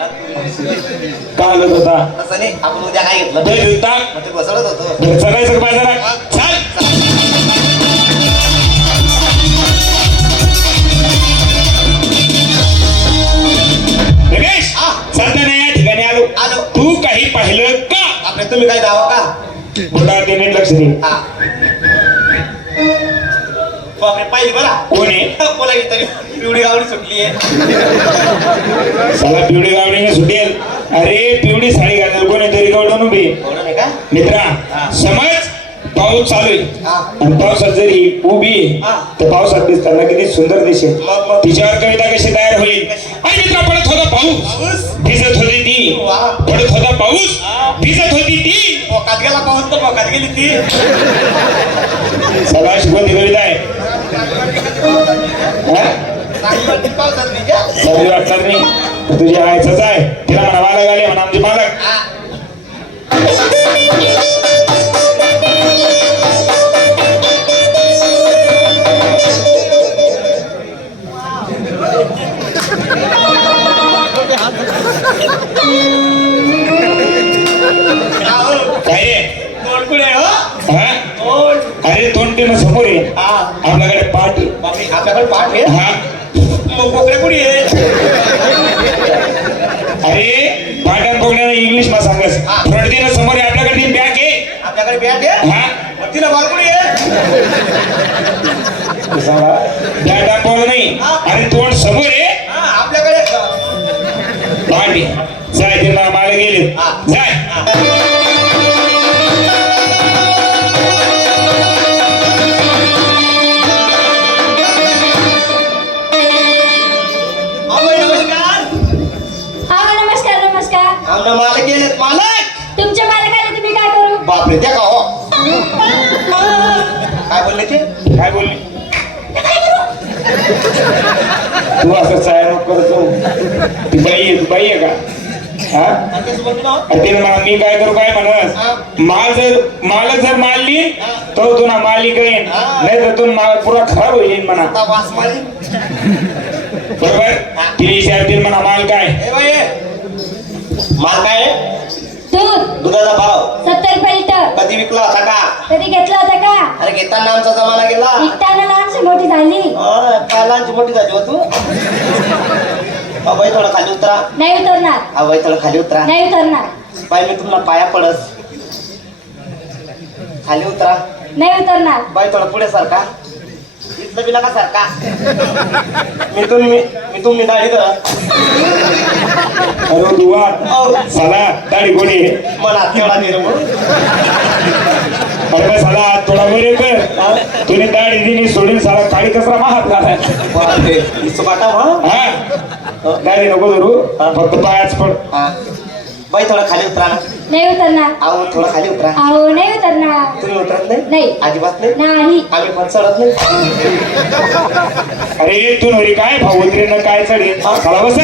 काय आलं होता तसं नाही, आपण उद्या काय घेतलं दही दूध टाक. मग ते बसवत होतो. बरं, चलायचं का बाजारात? चल. रमेश, चालताना या ठिकाणी आलो. आलो. तू काही पाहिलं का? आपल्या तुम्ही काय दावा का? बोटा देणे लक्ष दे. हा. बापरे, पाहिली बरा कोण आहे? बोला की तरी पिवळी गावडी सुटली आहे. साला पिवळी गावडीने सुटेल. अरे पिवळी साडी घालणार कोण आहे? तरी गावडून उभी. एवढं नाही का? मित्रा, समज पाऊस चालू आहे हा. आणि पावसात जरी उभी हा. तर पावसात दिसताना किती सुंदर दिसेल. मग. तिच्यावर कविता कशी तयार होईल? आणि मित्रा, पडत होता पाऊस, पाऊस. भिजत होती ती. वा. पडत होता पाऊस, भिजत होती ती. पोकात गेला पाऊस तर पोकात गेली ती. सगळा शिकवती कविता आहे. हा? चांगली वाटते पावसात नाही का? चांगली वाटणार नाही. तुझी आयचंच आहे. तिला म्हणा मालक आले, म्हणा आमचे मालक. हा. काय रे? तोंड कुठे आहे, हो? हा? तोंड. अरे तोंड ना समोर आहे. हा. आपल्याकडे पाठ आहे. बापरे, आपल्याकडे पाठ आहे. हा. मग बोकडे कुठे आहे? अरे पाठात बघण्याला इंग्लिश मा सांगस. हा. फ्रंट दे ना समोर आहे. आपल्याकडे ती बॅग आहे. आपल्याकडे बॅट आहे. हा. मग तिला बाल कुठे आहे? बॅग दाखवलं नाही. हा. अरे तोंड समोर आहे. हा, आपल्याकडे पाठ आहे. जाय ते मला गेले. हा. जाय. नमस्कार. हा नमस्कार नमस्कार. आमच्या मालक गेलेत. मालक. तुमच्या मालकाला तुम्ही काय करू? बापरे, त्या का हो? काय बोलले ते? काय बोलली? तू असं साया नको करत जाऊ. ती बाई आहे. तू बाई आहे का? हा? आणि कसं बोलतो ना? अरे तिने म्हणा मी काय करू काय म्हणस. हा. मालक जर माल लिहीन तर तू ना मालिक येईन. हा. नाही तर तू माल पुरा खराब होईल म्हणा. आता वास मारी. बरोबर. तिने विचारतील म्हणा माल काय? ए बाई, माल काय आहे? दूध दुधाचा भाव 70 रुपये लिटर. कधी विकला होता का? कधी घेतलं होतं का? अरे घेताना आमचा जमाना गेला. विकताना लहानशी मोठी झाली. काय लहानची मोठी झाली हो तू? बाई थोडं खाली उतरा. नाही उतरणार. बाई थोडं खाली उतरा. नाही उतरणार. बाई मी तुम्हाला पाया पडस. खाली उतरा. नाही उतरणार. बाई थोडं पुढे सारखा. इथलं बिला का सारखा? मी तुम्ही दाढी करा. अरे दुवा साला दाढी कोणी आहे? मला तेवढा दे रे मग. अरे बा साला थोडा वर कर. तुने दाढी दिली सोडून साला काळी कसरा महात झाला. बापरे, इथं पाठा मग. हा दाढी नको धरू. फक्त पायाच पड. हा. बाई थोडं खाली उतरा ना. नाही उतरणार. आहो थोडं खाली उतरा. अहो नाही उतरणार. तुम्ही उतरत नाही? नाही. अजिबात नाही. नाही. आम्ही पण चढत नाही. अरे तू नवरी काय भाऊ उतरेन काय चढी साला बस.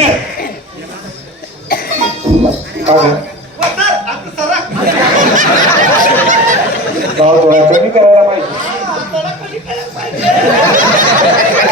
थोडा कमी करायला पाहिजे.